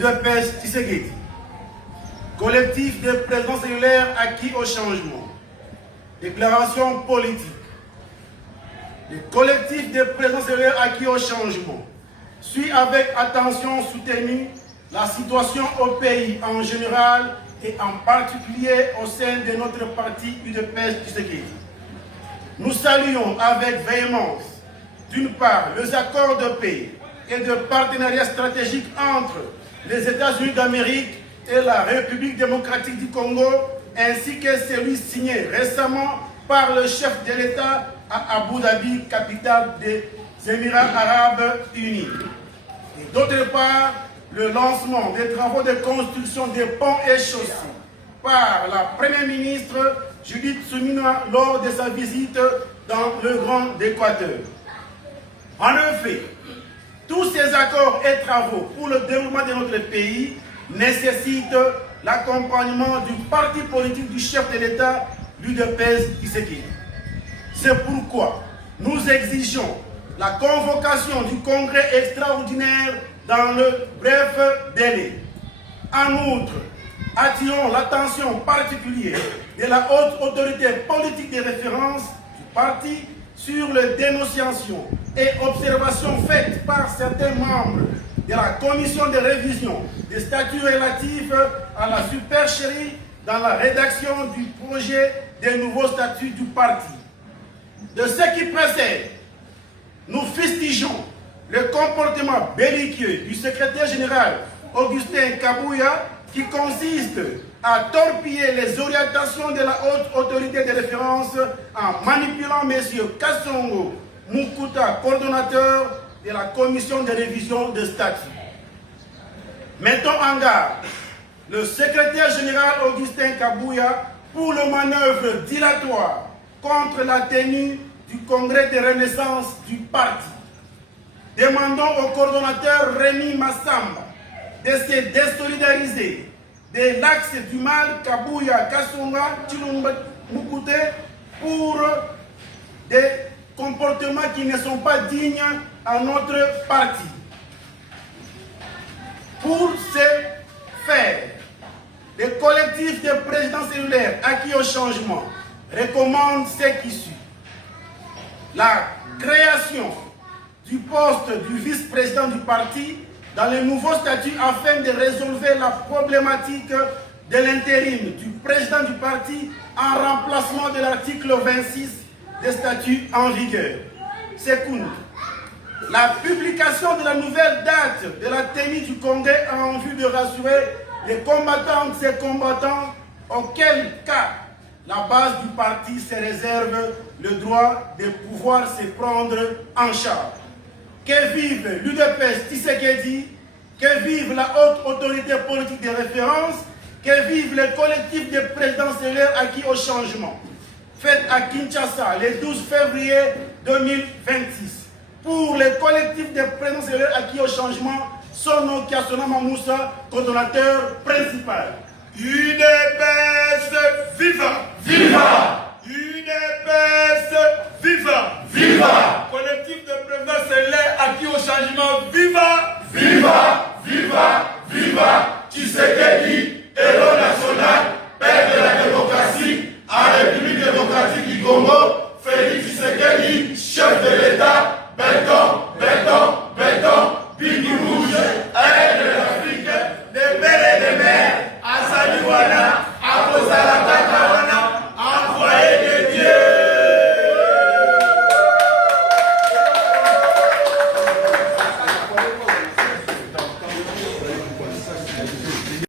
l'UDPS Tshisekedi, collectif de présidents cellulaires acquis au changement, déclaration politique. Le collectif des présidents cellulaires acquis au changement suit avec attention soutenue la situation au pays en général et en particulier au sein de notre parti UDPS Tshisekedi. Nous saluons avec véhémence, d'une part, les accords de paix et de partenariat stratégique entre les États-Unis d'Amérique et la République démocratique du Congo, ainsi que celui signé récemment par le chef de l'État à Abu Dhabi, capitale des Émirats arabes unis. Et d'autre part, le lancement des travaux de construction des ponts et chaussées par la Première ministre Judith Suminwa lors de sa visite dans le Grand Équateur. En effet, tous ces accords et travaux pour le développement de notre pays nécessitent l'accompagnement du parti politique du chef de l'État, l'UDPS Tshisekedi. C'est pourquoi nous exigeons la convocation du congrès extraordinaire dans le bref délai. En outre, attirons l'attention particulière de la haute autorité politique de référence du parti sur les dénonciations et observations faites par certains membres de la commission de révision des statuts relatifs à la supercherie dans la rédaction du projet des nouveaux statuts du parti. De ce qui précède, nous fustigeons le comportement belliqueux du secrétaire général Augustin Kabouya qui consiste à torpiller les orientations de la haute autorité de référence en manipulant M. Kassongo Mukuta, coordonnateur de la commission de révision des statuts. Mettons en garde le secrétaire général Augustin Kabouya pour le manœuvre dilatoire contre la tenue du congrès de renaissance du parti. Demandons au coordonnateur Rémi Massamba de se désolidariser de l'axe du mal Kabouya Kassonga Chilumba Mukute pour des comportements qui ne sont pas dignes à notre parti. Pour ce faire, le collectif des présidents cellulaires acquis au changement recommande ce qui suit. La création du poste du vice-président du parti dans les nouveaux statuts afin de résolver la problématique de l'intérim du président du parti en remplacement de l'article 26 des statuts en vigueur. Second, la publication de la nouvelle date de la tenue du congrès en vue de rassurer les combattantes et combattants auquel cas la base du parti se réserve le droit de pouvoir se prendre en charge. Que vive l'UDPS Tshisekedi, que vive la haute autorité politique de référence, que vive le collectif des présidents cellulaires acquis au changement. Faites à Kinshasa le 12 février 2026. Pour le collectif des présidents cellulaires acquis au changement, Sono Kiasonama Moussa, coordonnateur principal. UDPS viva! Viva! UDPS viva! Viva! Collectif de présidents cellulaires acquis au changement, viva! Viva! Viva! Viva! Tshisekedi!